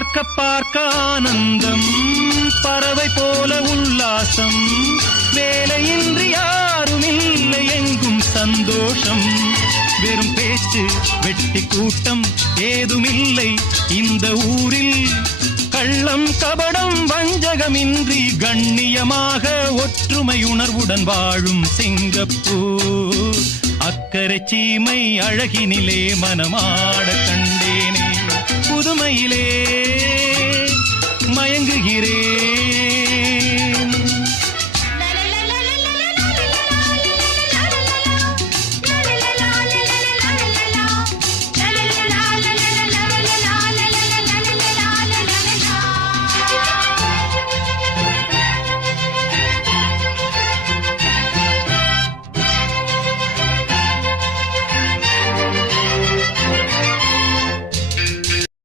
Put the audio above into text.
பார்க்க பார்க்க ஆனந்தம், பறவை போல உல்லாசம், வேலையின்றி யாரும் இல்லை எங்கும் சந்தோஷம். வெறும் பேச்சு வெட்டி கூட்டம் ஏதுமில்லை இந்த ஊரில். கள்ளம் கபடம் வஞ்சகமின்றி கண்ணியமாக ஒற்றுமை உணர்வுடன் வாழும் சிங்கப்பூர். அக்கரை சீமை அழகினிலே மனமாட கண்டேனே.